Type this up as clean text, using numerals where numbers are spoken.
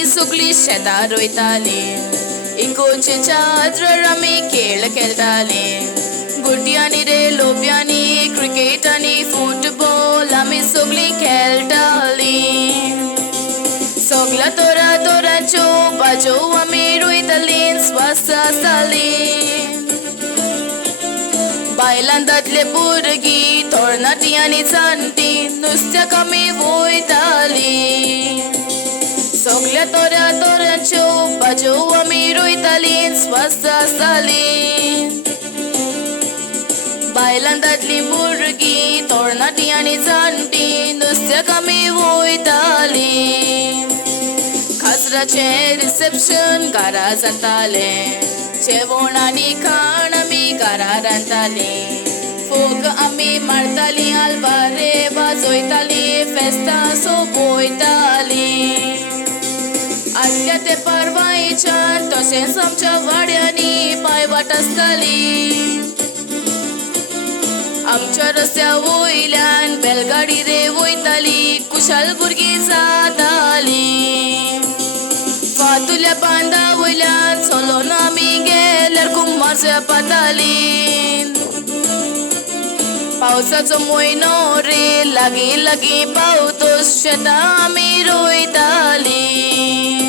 आमी सगळीं शेतां रोयताली इकोचे चादर आमी खेळ खेळटाली गुड्यांनी रे लोब्यांनी क्रिकेट आनी फुटबॉल आमी सगळीं खेळटाली सगळ्या तोरांच्यो भाज्यो आमी रोयताली स्वस्थ आसताली बायलां दादले भुरगीं तरणाटीं आनी जाणटीं नुस्त्याक आमी वयतालीं सगळ्या तोरांच्यो भाज्यो आमी रोयताली स्वस्थ आसताली बायलां दादलीं भुरगीं तरणाटीं आनी जाणटीं नुस्त्याक आमी वयतालीं खासराचें रिसेप्शन घरा जातालें जेवण आनी खाण आमी घरा रांदतालीं फोग आमी मारतालीं आलवारे वाजयतालीं फेस्तां सोंपयतालीं आदल्या ते परवांच्यान तशेंच आमच्या वाड्यांनी पायवाट आसताली आमच्या रस्त्या वयल्यान बेलगाडी रे वयताली कुशाल भुरगीं जातालीं फातुल्या बांदा वयल्यान चलोन आमी गेल्यार कुंभारच्या पातालीं पावसाचो म्हयनो रे लागीं लागीं पावतोच शेतां आमी रोयतालीं